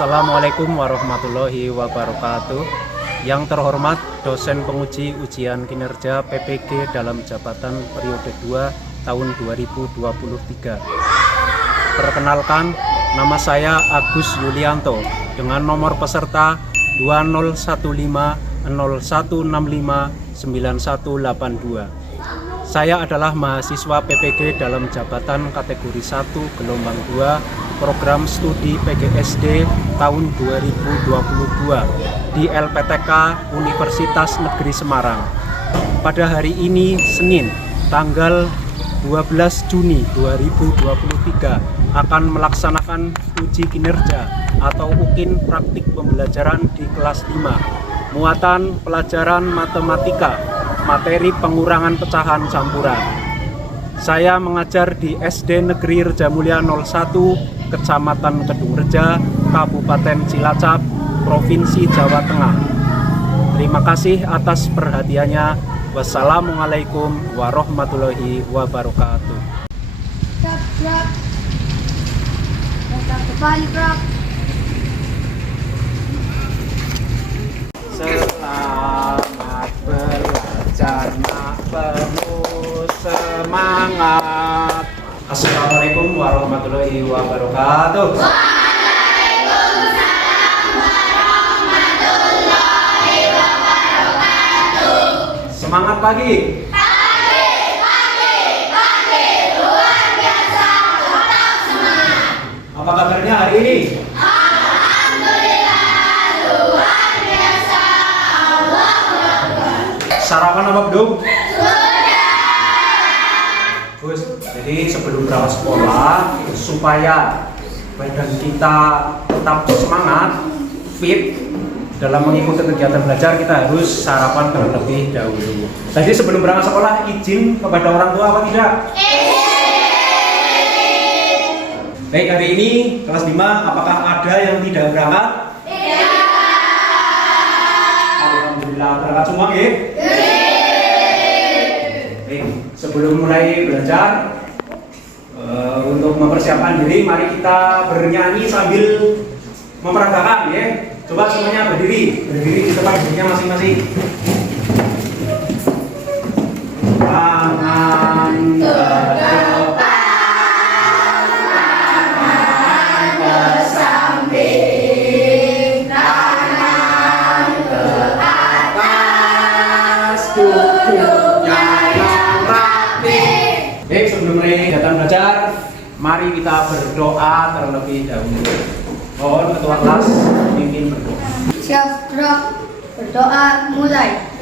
Assalamualaikum warahmatullahi wabarakatuh. Yang terhormat dosen penguji ujian kinerja PPG dalam jabatan periode 2 tahun 2023. Perkenalkan, nama saya Agus Yulianto dengan nomor peserta 205101659182. Saya adalah mahasiswa PPG dalam jabatan kategori 1 gelombang 2 program studi PGSD tahun 2022 di LPTK Universitas Negeri Semarang. Pada hari ini Senin tanggal 12 Juni 2023 akan melaksanakan uji kinerja atau UKIN praktik pembelajaran di kelas 5 muatan pelajaran matematika materi pengurangan pecahan campuran. Saya mengajar di SD Negeri Reja Mulia 01, Kecamatan Kedungreja, Kabupaten Cilacap, Provinsi Jawa Tengah. Terima kasih atas perhatiannya. Wassalamualaikum warahmatullahi wabarakatuh. Selamat belajar, penuh semangat. Assalamualaikum warahmatullahi wabarakatuh. Waalaikumsalam warahmatullahi wabarakatuh. Semangat pagi. Pagi, luar biasa, tetap semangat. Apa kabarnya hari ini? Alhamdulillah, luar biasa, Allahu Akbar. Sarapan apa belum? Sudah. Gus, jadi sebelum berangkat sekolah supaya badan kita tetap semangat, fit dalam mengikuti kegiatan belajar, kita harus sarapan terlebih dahulu. Tadi sebelum berangkat sekolah izin kepada orang tua apa tidak? Baik, hari ini kelas 5 apakah ada yang tidak berangkat? Tidak. Alhamdulillah berangkat semua ya? Baik, sebelum mulai belajar untuk mempersiapkan diri, mari kita bernyanyi sambil memperagakan ya. Coba semuanya berdiri di tempat duduknya masing-masing. Tangan ke depan, tangan ke samping, tangan ke atas, duduknya yang rapi. Baik, sebelum mulai kegiatan belajar, mari kita berdoa terlebih dahulu. Mohon ketua kelas pimpin berdoa. Siap, gerak, berdoa, mulai.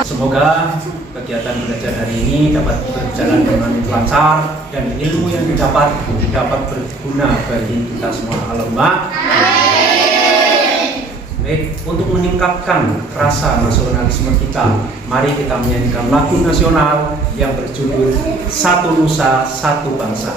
Semoga kegiatan belajar hari ini dapat berjalan dengan lancar dan ilmu yang didapat berguna bagi kita semua. Allahumma amin. Baik, untuk meningkatkan rasa nasionalisme kita, mari kita menyanyikan lagu nasional yang berjudul Satu Nusa Satu Bangsa.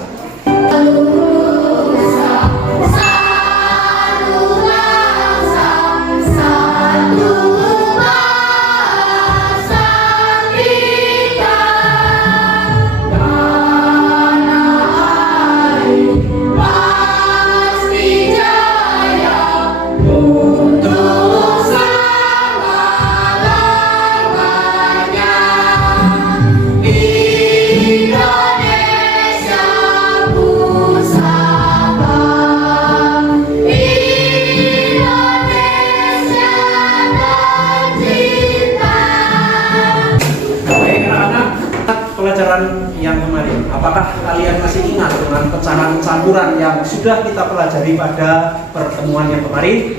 Pelajaran yang kemarin, apakah kalian masih ingat dengan pecahan campuran yang sudah kita pelajari pada pertemuan yang kemarin?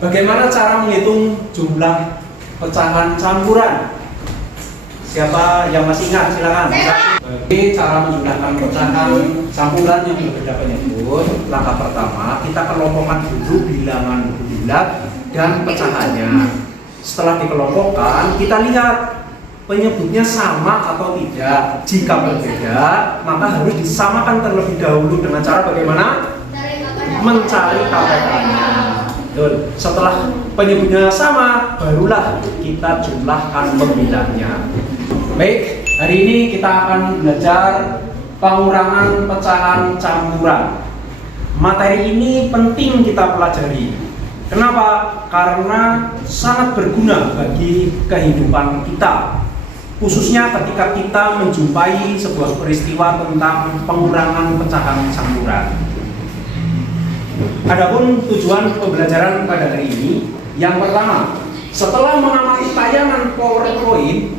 Bagaimana cara menghitung jumlah pecahan campuran? Siapa yang masih ingat? Silakan. Bagi cara menjumlahkan pecahan campuran yang berbeda penyebut, langkah pertama kita kelompokkan dulu bilangan bulat dan pecahannya. setelah dikelompokkan, kita lihat penyebutnya sama atau tidak. Jika berbeda, maka harus disamakan terlebih dahulu dengan cara bagaimana? Mencari KPK-nya. Setelah penyebutnya sama, barulah kita jumlahkan pembilangnya. Baik, hari ini kita akan belajar pengurangan pecahan campuran. Materi ini penting kita pelajari. Kenapa? Karena sangat berguna bagi kehidupan kita, khususnya ketika kita menjumpai sebuah peristiwa tentang pengurangan pecahan campuran. Adapun tujuan pembelajaran pada hari ini, yang pertama, setelah mengamati tayangan PowerPoint,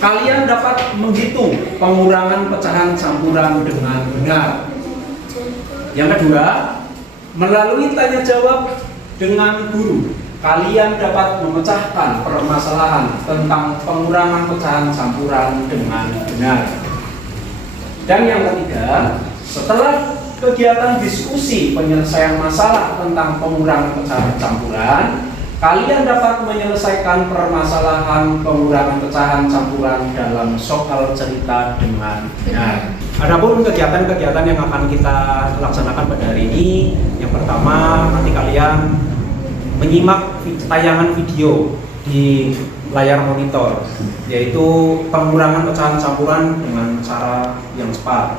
kalian dapat menghitung pengurangan pecahan campuran dengan benar. Yang kedua, melalui tanya jawab dengan guru, kalian dapat memecahkan permasalahan tentang pengurangan pecahan campuran dengan benar. Dan yang ketiga, setelah kegiatan diskusi penyelesaian masalah tentang pengurangan pecahan campuran, kalian dapat menyelesaikan permasalahan pengurangan pecahan campuran dalam soal cerita dengan benar. Adapun kegiatan-kegiatan yang akan kita laksanakan pada hari ini, yang pertama, nanti kalian menyimak tayangan video di layar monitor, yaitu pengurangan pecahan campuran dengan cara yang cepat.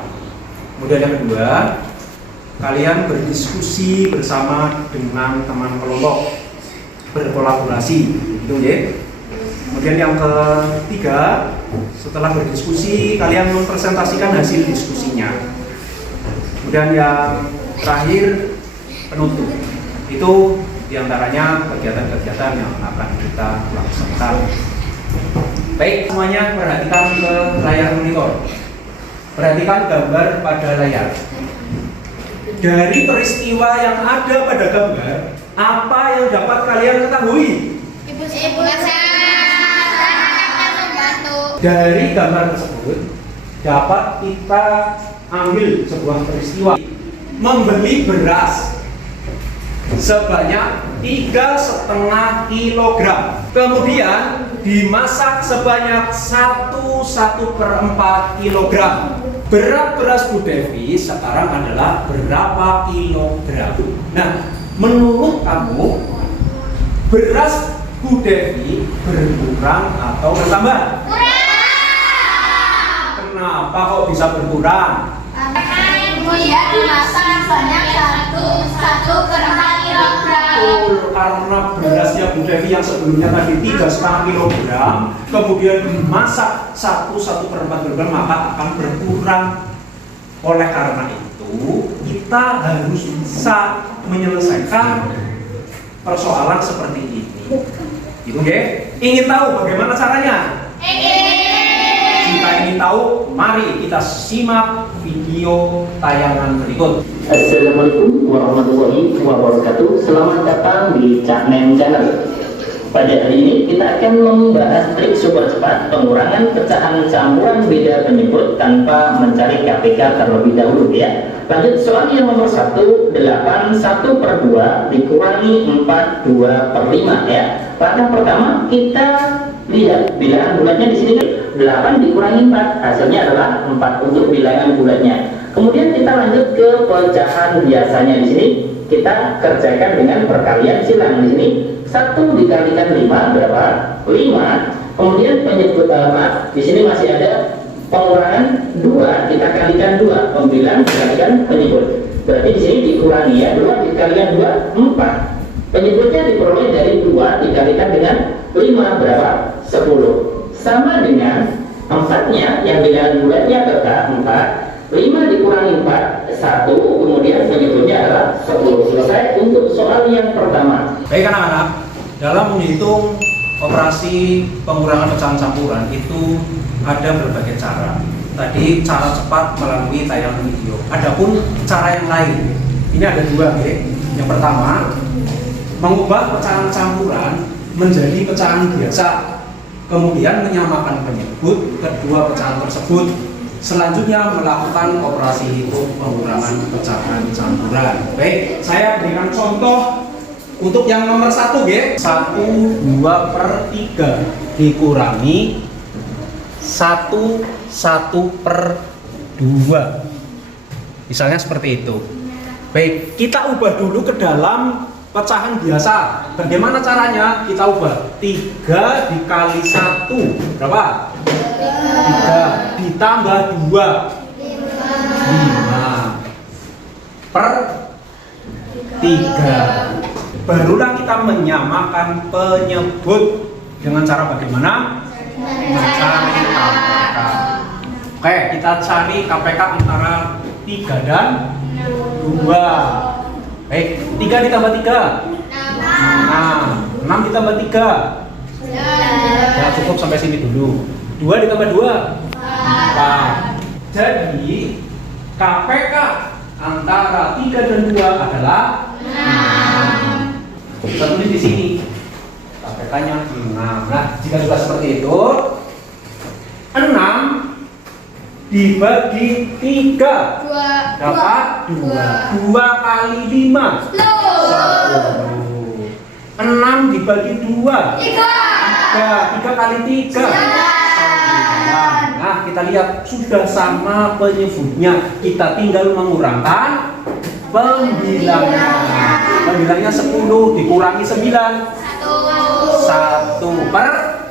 Kemudian yang kedua, kalian berdiskusi bersama dengan teman kelompok, berkolaborasi, gitu ya. Kemudian yang ketiga, setelah berdiskusi, kalian mempresentasikan hasil diskusinya. Kemudian yang terakhir, penutup. Itu diantaranya kegiatan-kegiatan yang akan kita laksanakan. Baik, semuanya perhatikan ke layar monitor. Perhatikan gambar pada layar. Dari peristiwa yang ada pada gambar, apa yang dapat kalian ketahui? Ibu Dari gambar tersebut dapat kita ambil sebuah peristiwa. Membeli beras sebanyak 3,5 kilogram, kemudian dimasak sebanyak 1/4 kilogram. Berat beras Bu Devi sekarang adalah berapa kilogram? Nah, menurut kamu, beras Bu Devi berkurang atau bertambah? Kenapa kok bisa berkurang? dia dimasak sebanyak 1/4 kilogram. Karena berasnya Bu Devi yang sebelumnya tadi 3,5 kilogram, kemudian dimasak 1/4 kilogram, maka akan berkurang. Oleh karena itu, kita harus bisa menyelesaikan persoalan seperti ini. Gitu ya? Ingin tahu bagaimana caranya? Jika ingin tahu, mari kita simak video tayangan berikut. Assalamualaikum warahmatullahi wabarakatuh. Selamat datang di Caknem Channel. Pada hari ini kita akan membahas trik super cepat pengurangan pecahan campuran beda penyebut tanpa mencari KPK terlebih dahulu ya. Lanjut soal yang nomor 1, 8 1/2 dikurangi 4 2/5 ya. Langkah pertama kita lihat bilangan bulatnya di sini 8 dikurangi 4, hasilnya adalah 4 untuk bilangan bulatnya. Kemudian kita lanjut ke pecahan biasanya di sini. Kita kerjakan dengan perkalian silang di sini. 1 dikalikan 5 berapa? 5. Kemudian penyebut di sini masih ada pengurangan 2, kita kalikan 2, pembilang dikalikan penyebut. Berarti di sini dikurangi ya, 2 dikalikan 2 4. Penyebutnya diperoleh dari 2 dikalikan dengan 5 berapa? 10. Sama dengan 4-nya yang bilangan bulatnya berapa? 4. 5 dikurangi 4 1, kemudian penyebutnya adalah 10. Selesai untuk soal yang pertama. Baik anak-anak, dalam menghitung operasi pengurangan pecahan campuran itu ada berbagai cara. Tadi cara cepat melalui tayangan video. Adapun cara yang lain, ini ada dua ya. Yang pertama, mengubah pecahan campuran menjadi pecahan biasa, kemudian menyamakan penyebut kedua pecahan tersebut. Selanjutnya melakukan operasi hitung pengurangan pecahan campuran. Baik, saya berikan contoh Untuk yang nomor 1 ya, 1/2/3 dikurangi 1/2. Misalnya seperti itu. Baik, kita ubah dulu ke dalam pecahan biasa. Bagaimana caranya? Kita ubah 3 dikali 1 berapa? 3 ditambah 2 5/3. Barulah kita menyamakan penyebut dengan cara bagaimana? Mencari KPK. Oke, kita cari KPK antara 3 dan 2. Baik, 3 ditambah 3 6 ditambah 3 ya, cukup sampai sini dulu. 2 ditambah 2 4. Jadi KPK antara 3 dan 2 adalah 6. Kita tulis di sini KPK-nya 6. Nah, jika sudah seperti itu, 6 dibagi 3 dapat 2. 2 kali 5 10. 6 dibagi 2 3 kali 3 9. Nah, kita lihat sudah sama penyebutnya. Kita tinggal mengurangkan pembilangnya. Pembilangnya 10 dikurangi 9 1/6.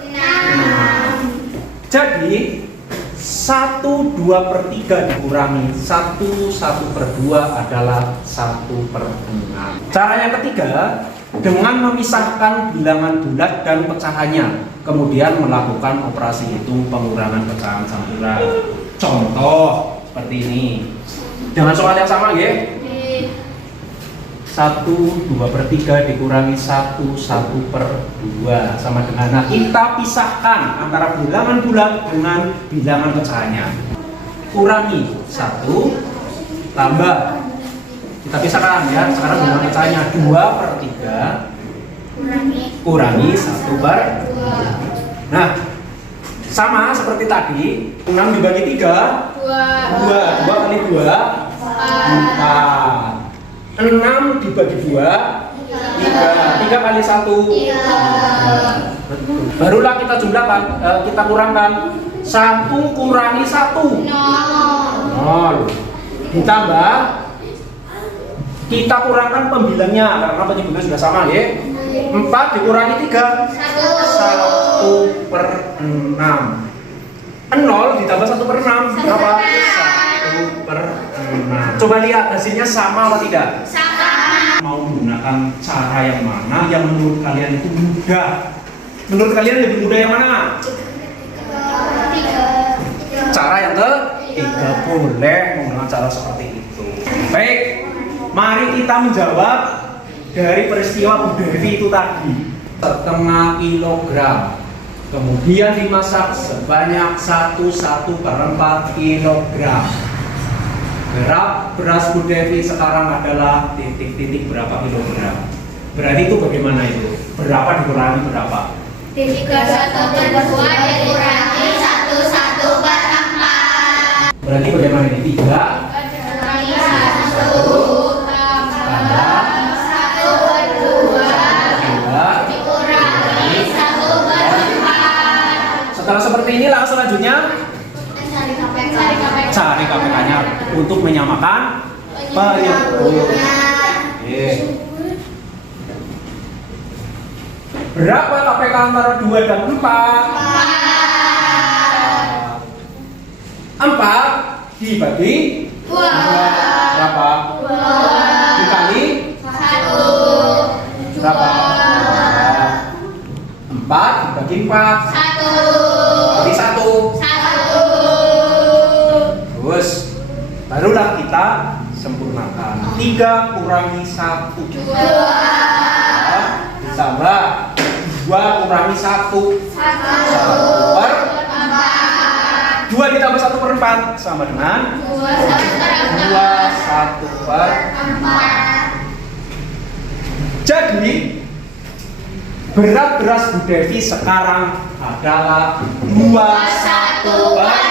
Jadi 1/2/3 dikurangi 1/2 adalah 1/6. Cara yang ketiga, dengan memisahkan bilangan bulat dan pecahannya, kemudian melakukan operasi hitung pengurangan pecahan campuran. Contoh seperti ini. Dengan soal yang sama ya. 1/2/3 dikurangi 1/1/2 sama dengan, nah kita pisahkan antara bilangan bulat dengan bilangan pecahannya. Kurangi 1 tambah, kita pisahkan ya. Sekarang bilangan pecahannya 2/3 kurangi 1/2. Nah, sama seperti tadi, 6 dibagi 3 2 kali 2 4. 6 dibagi 2 3 kali 1 barulah kita jumlahkan, kita kurangkan 1 kurangi 1 0 ditambah kita kurangkan pembilangnya karena penyebutnya sudah sama ya. 4 dikurangi 3 1/6. 0 ditambah 1/6 berapa? 1/6. Coba lihat hasilnya sama atau tidak? Sama. Mau menggunakan cara yang mana yang menurut kalian itu mudah? Menurut kalian lebih mudah yang mana? Cara yang ketiga, boleh menggunakan cara seperti itu. Baik, mari kita menjawab dari peristiwa Bu Devi itu tadi. 1/2 kilogram. Kemudian dimasak sebanyak 1/4 kilogram. Beras Bu Devi sekarang adalah titik-titik berapa kilogram. Berarti itu bagaimana itu? Berapa dikurangi berapa? 3/1/2 dikurangi 1/4. Berarti bagaimana ini? 3 Kurangi 1 tambah 1/2 dikurangi 1/4. Setelah seperti ini langsung selanjutnya cari KPK-nya untuk menyamakan penyebut. Berapa KPK antara 2 dan 4? 4 dibagi 2 berapa? 2 dikali 1 berapa? 4 dibagi 4 dibagi 1 terus barulah kita sempurnakan. 3 kurangi 1 ditambah 2 kurangi 1 2 ditambah 1/4 sama dengan 2/1/4. Jadi berat beras Bu Devi sekarang adalah 2/1/4.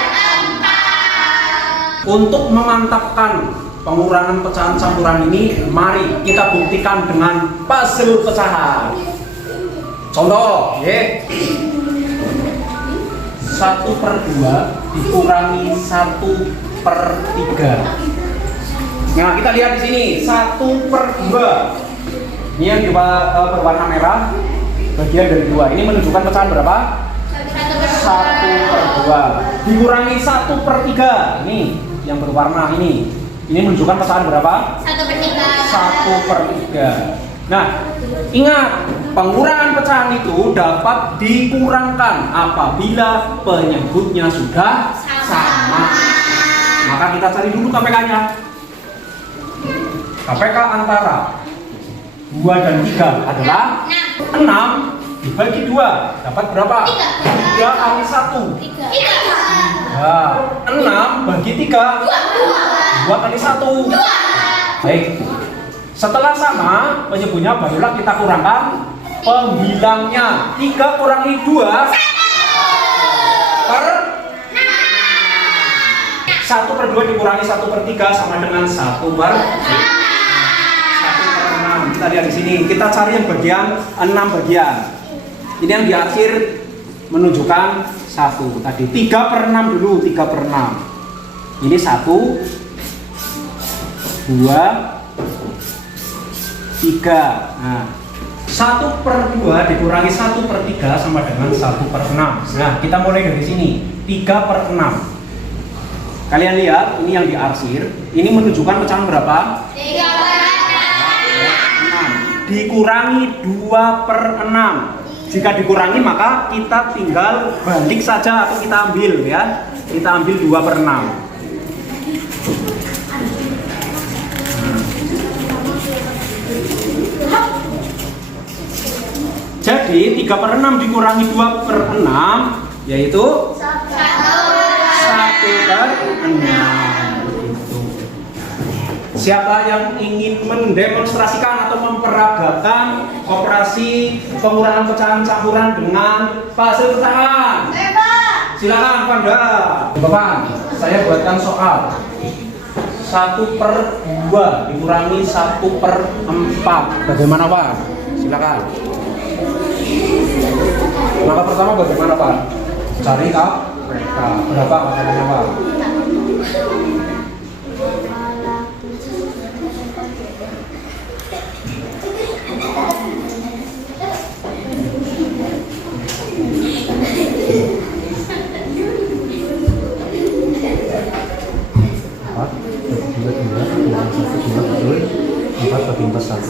Untuk memantapkan pengurangan pecahan campuran ini, mari kita buktikan dengan puzzle pecahan. Contoh, ya. 1/2 dikurangi 1/3. Nah, kita lihat di sini 1/2. Ini yang berwarna merah, bagian dari 2. Ini menunjukkan pecahan berapa? 1/2 dikurangi 1/3. Ini yang berwarna ini menunjukkan pecahan berapa? 1/3. Nah, ingat, pengurangan pecahan itu dapat dikurangkan apabila penyebutnya sudah sama. Maka kita cari dulu KPK-nya. KPK antara 2 dan 3 adalah 6 dibagi 2 dapat berapa? 3 kali 1. Nah, 6 bagi 3 2 kali 1. Baik. Setelah sama penyebutnya, barulah kita kurangkan pembilangnya. 3 kurangi 2 per 1/2 dikurangi 1/3 sama dengan 1/6. Kita lihat di sini, kita cari yang bagian 6 bagian. Ini yang di akhir menunjukkan 1 tadi. 3/6 dulu, 3/6. Ini 1 2 3. Nah, 1/2 dikurangi 1/3 sama dengan 1/6. Nah, kita mulai dari sini. 3/6. Kalian lihat, ini yang diarsir. Ini menunjukkan pecahan berapa? 3/6. Dikurangi 2/6. Jika dikurangi maka kita tinggal balik saja atau kita ambil, ya. Kita ambil 2/6. Jadi 3/6 dikurangi 2/6 yaitu 1/6. Siapa yang ingin mendemonstrasikan atau memperagakan operasi pengurangan pecahan campuran dengan puzzle pecahan? Silakan Panda. Bapak, saya buatkan soal. 1/2 dikurangi 1/4. Bagaimana Pak? Silakan. Maka pertama bagaimana Pak? Cari KPK. Berapa KPK-nya Pak?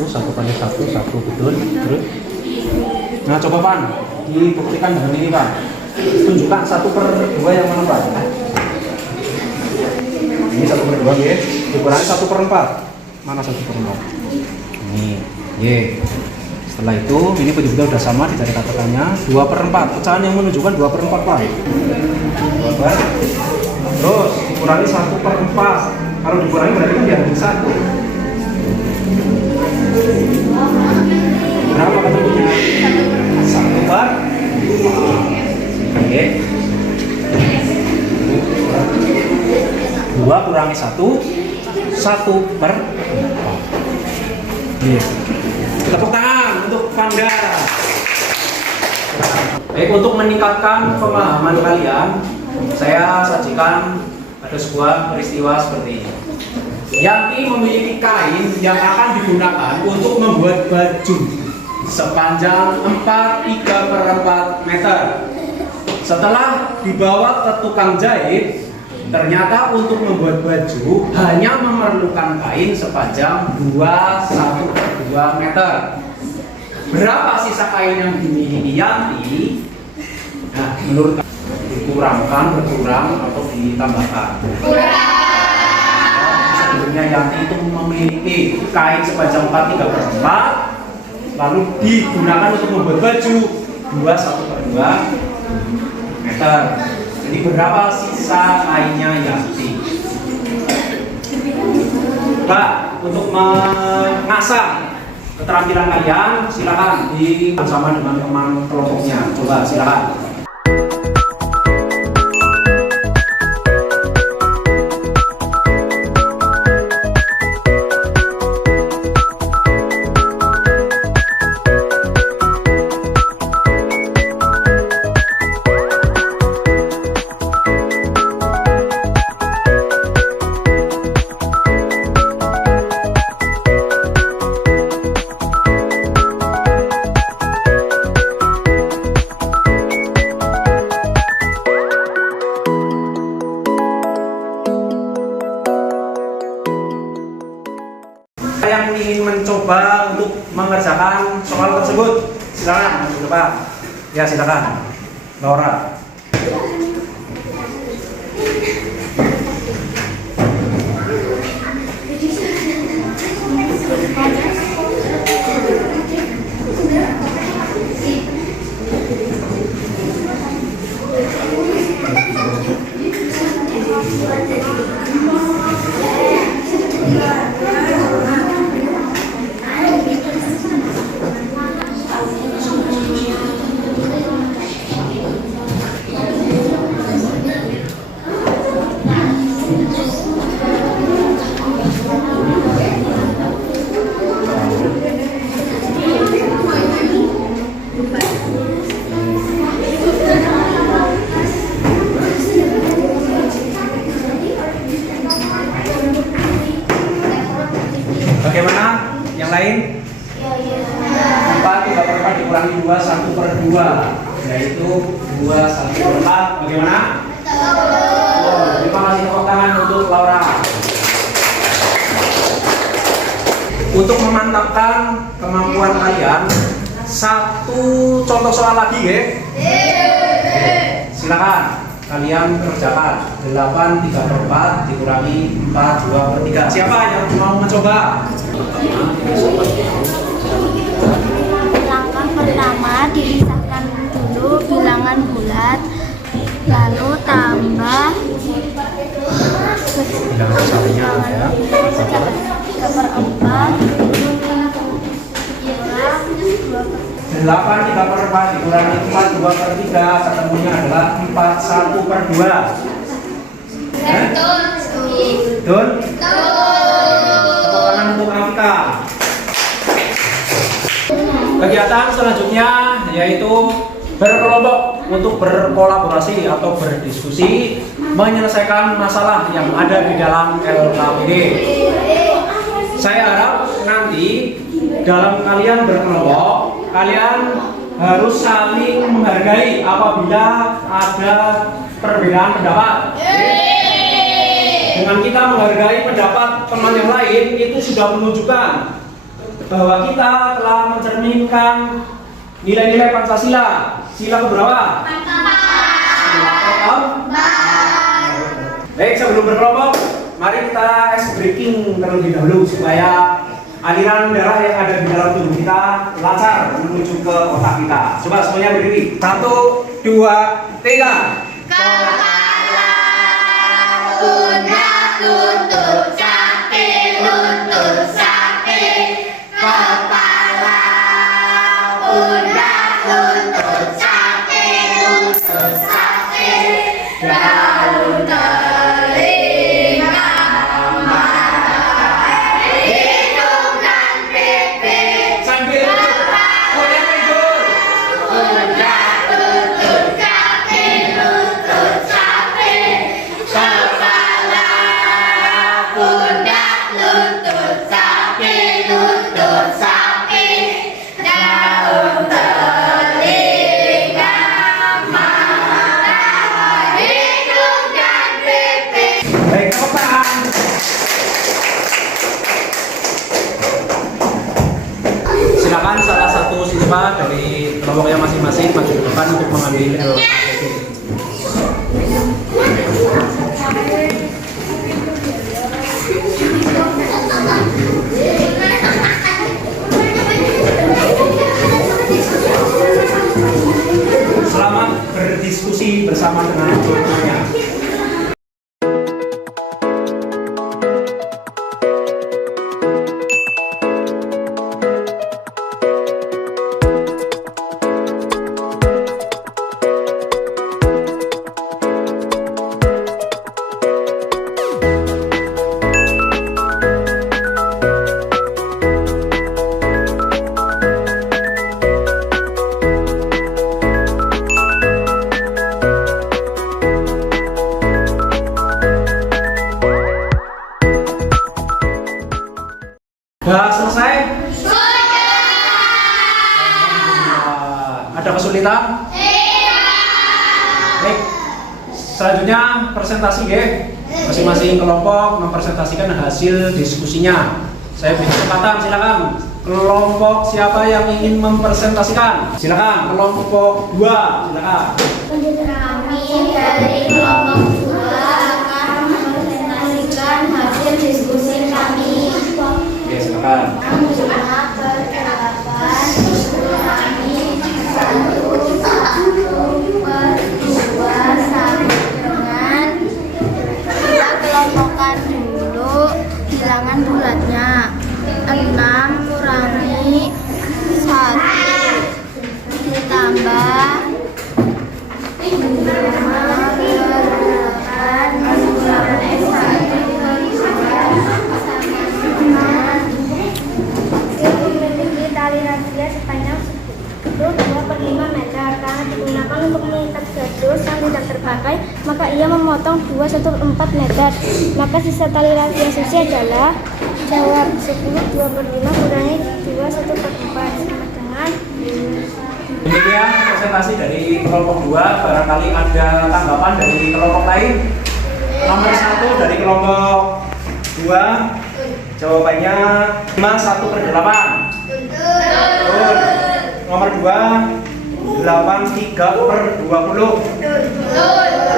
Satu kali 1 betul. Terus, nah coba Pan, dibuktikan dengan ini Pak. Tunjukkan 1/2 yang mana Pak? Ini 1/2 ya. Dikurangi 1/4. Mana 1/4? Ini, ye. Setelah itu, ini penyebutnya sudah sama, dicari katakannya 2/4. Pecahan yang menunjukkan 2/4 Pak. 2/4. Terus dikurangi 1/4. Kalau dikurangi berarti kan diambil 1. Berapa ketemunya? 1/4. Oke. 2 kurangi 1, 1/4. Tepuk tangan untuk Panda. Baik, untuk meningkatkan pemahaman kalian, saya sajikan ada sebuah peristiwa seperti ini. Yanti memiliki kain yang akan digunakan untuk membuat baju sepanjang 4 meter. Setelah dibawa ke tukang jahit, ternyata untuk membuat baju hanya memerlukan kain sepanjang 1/2 meter. Berapa sisa kain yang dimiliki Yanti? Nah, menurut dikurangkan, berkurang, atau ditambahkan? Sebelumnya Yanti itu memiliki kain sepanjang 4 lalu digunakan untuk membuat baju 1/2 meter. Jadi berapa sisa kainnya Yanti? Pak, untuk mengasah keterampilan kalian, silakan bersama dengan teman kelompoknya. Coba silakan. mencoba untuk mengerjakan soal tersebut? Silakan, maju ke depan. Ya, silakan. Laura. Bagaimana? Yang lain? 4 3/4 dikurangi 2 1/2, yaitu 2 1/4. Bagaimana? Terima kasih, tepuk tangan untuk Laura. Untuk memantapkan kemampuan kalian, satu contoh soal lagi ya. Silakan kalian kerjakan. 8 3/4 dikurangi 4 2/3. Siapa yang mau mencoba? Langkah pertama, dipisahkan dulu bilangan bulat, lalu tambah Bilangan besarnya ya. 3/4 8 3/4 dikurangi 4 2/3, ketemunya adalah 4 1/2. Betul? Tepuk tangan untuk Afika. Kegiatan selanjutnya yaitu berkelompok untuk berkolaborasi atau berdiskusi menyelesaikan masalah yang ada di dalam LKPD. Saya harap nanti dalam kalian berkelompok, kalian harus saling menghargai apabila ada perbedaan pendapat. Dengan kita menghargai pendapat teman yang lain, itu sudah menunjukkan bahwa kita telah mencerminkan nilai-nilai Pancasila. Sila keberapa? Baik, sebelum berkelompok, mari kita ice breaking terlebih dahulu supaya aliran darah yang ada di dalam tubuh kita lancar menuju ke otak kita. Coba semuanya berdiri. 1 2 3. Pundak lutut kaki, lutut kaki, kepala, pundak lutut kaki, lutut kaki, daun telinga, mata, hidung dan pipi, Sambil goyang tidur. pundak lutut kaki, lutut kaki, kepala, pundak lutut kaki, lutut kaki, daun telinga, mata, hidung dan pipi. Baik, tepuk tangan. Silakan salah satu siswa dari kelompoknya masing-masing maju ke depan untuk mengambil LKPD. Selamat berdiskusi bersama dengan kelompoknya. Sudah selesai? Ada kesulitan? Baik. Selanjutnya presentasi ya. Masing-masing kelompok mempresentasikan hasil diskusinya. Saya beri kesempatan, silakan. Kelompok siapa yang ingin mempresentasikan? Silakan. Kelompok 2, silakan. Kami dari kelompok 2 akan mempresentasikan hasil diskusi kami. Oke, silakan. Jumlah per-8 kami 1/2 sama dengan Kita kelompokkan dulu bilangan bulatnya. 6 kurangi 1 ditambah 5 tali razia sepanjang 2/5 meter. Karena digunakan untuk mengikat gardus yang tidak terpakai, maka ia memotong 2/4 meter. Maka sisa tali razia Susi adalah jawab 10/2/5 kurangi 2/4 sama dengan. Demikian presentasi dari kelompok 2. Barangkali ada tanggapan dari kelompok lain. Nomor 1 dari kelompok 2. Jawabannya 5/1/8. Betul. Nomor 2 8/3/20.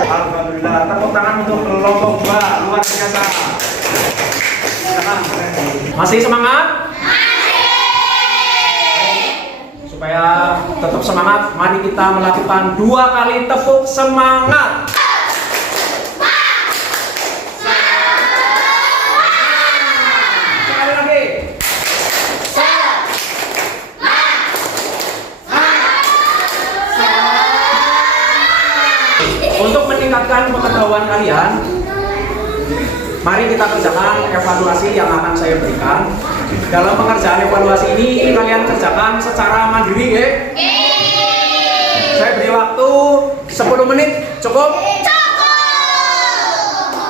Alhamdulillah. Tepuk tangan untuk kelompok 2. Luar biasa. Silakan. Masih semangat? Supaya tetap semangat, mari kita melakukan 2 kali tepuk semangat. Sekali lagi. Untuk meningkatkan pengetahuan kalian, mari kita kerjakan evaluasi yang akan saya berikan. Dalam pengerjaan evaluasi ini kalian kerjakan secara mandiri, ya? Saya beri waktu 10 menit, cukup?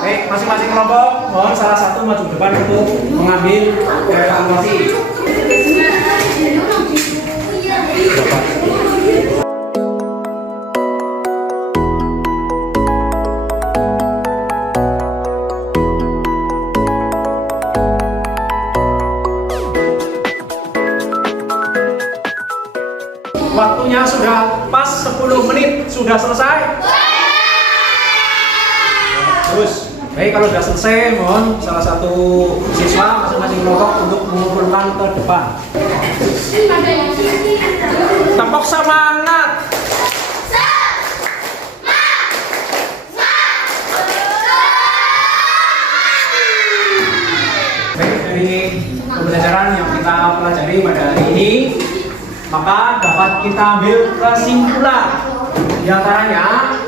Baik, masing-masing kelompok, mohon salah satu maju depan untuk mengambil evaluasi. Waktunya sudah pas 10 menit, sudah selesai? Terus, baik, kalau sudah selesai, mohon salah satu siswa masing-masing kelompok untuk mengumpulkan ke depan. Tepuk semangat. Baik, dari pembelajaran yang kita pelajari pada hari ini, maka dapat kita ambil kesimpulan. Di antaranya,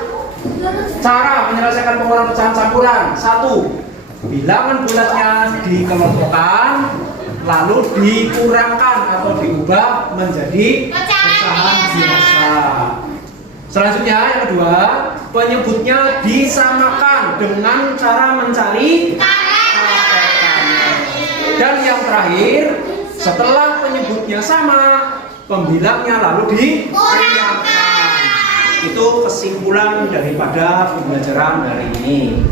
cara menyelesaikan pengurangan pecahan campuran. 1. Bilangan bulatnya dikelompokkan, lalu dikurangkan atau diubah menjadi pecahan biasa. Selanjutnya, yang kedua, penyebutnya disamakan dengan cara mencari kakek-kakek. Dan yang terakhir, setelah penyebutnya sama, pembilangnya lalu dikurangkan. Itu kesimpulan daripada pembelajaran hari ini.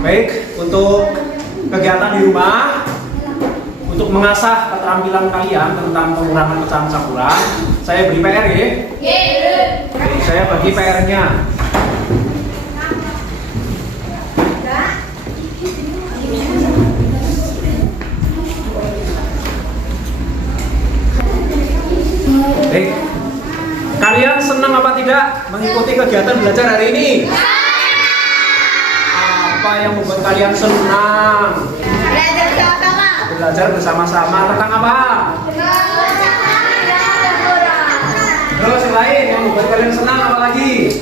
Baik, untuk kegiatan di rumah, untuk mengasah keterampilan kalian tentang pengurangan pecahan campuran, saya beri PR, ya? Oke, saya bagi PR-nya. Baik, kalian senang apa tidak mengikuti kegiatan belajar hari ini? Apa yang membuat kalian senang? Belajar bersama-sama tentang apa? Terus yang lain yang membuat kalian senang apa lagi?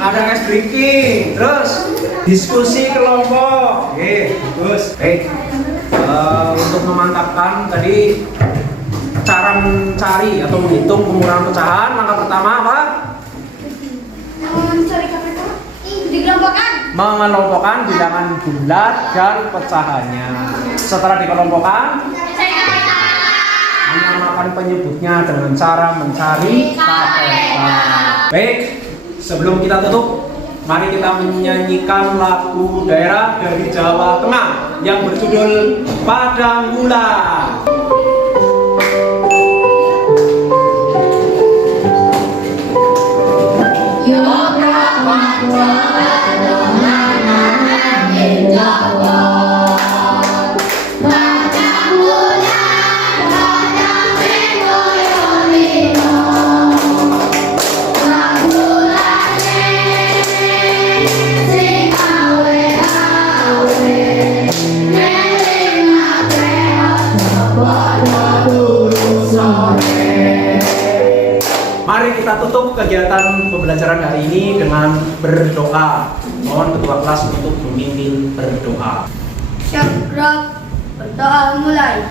Ada ice breaking. Terus diskusi kelompok. Oke, bagus. Baik. Untuk memantapkan tadi cara mencari atau menghitung pengurangan pecahan, langkah pertama apa? Mengelompokkan bilangan bulat dan pecahannya. Setelah dikelompokkan, menamakan penyebutnya dengan cara mencari kakek. Baik, sebelum kita tutup, Mari kita menyanyikan lagu daerah dari Jawa Tengah yang berjudul Padang Gula. Mari kita tutup kegiatan pembelajaran hari ini dengan berdoa. Mohon ketua kelas untuk memimpin berdoa. Syukur berdoa mulai.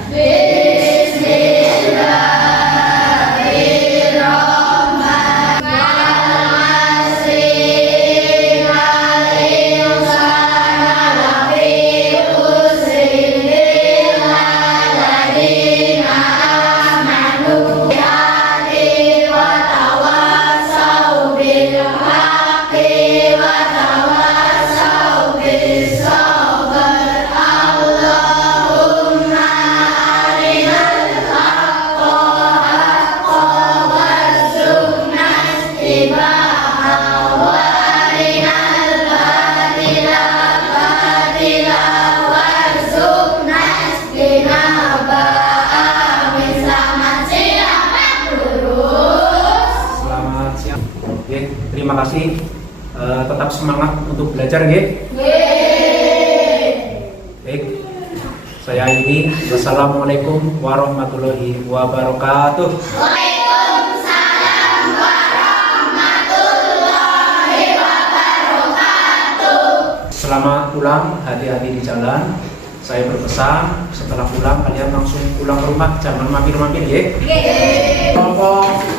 Terima kasih. Tetap semangat untuk belajar, nggih. Baik. Saya ini. Wassalamualaikum warahmatullahi wabarakatuh. Waalaikumsalam warahmatullahi wabarakatuh. Selamat pulang, hati-hati di jalan. Saya berpesan setelah pulang kalian langsung pulang ke rumah, jangan mampir-mampir, nggih. Kelompok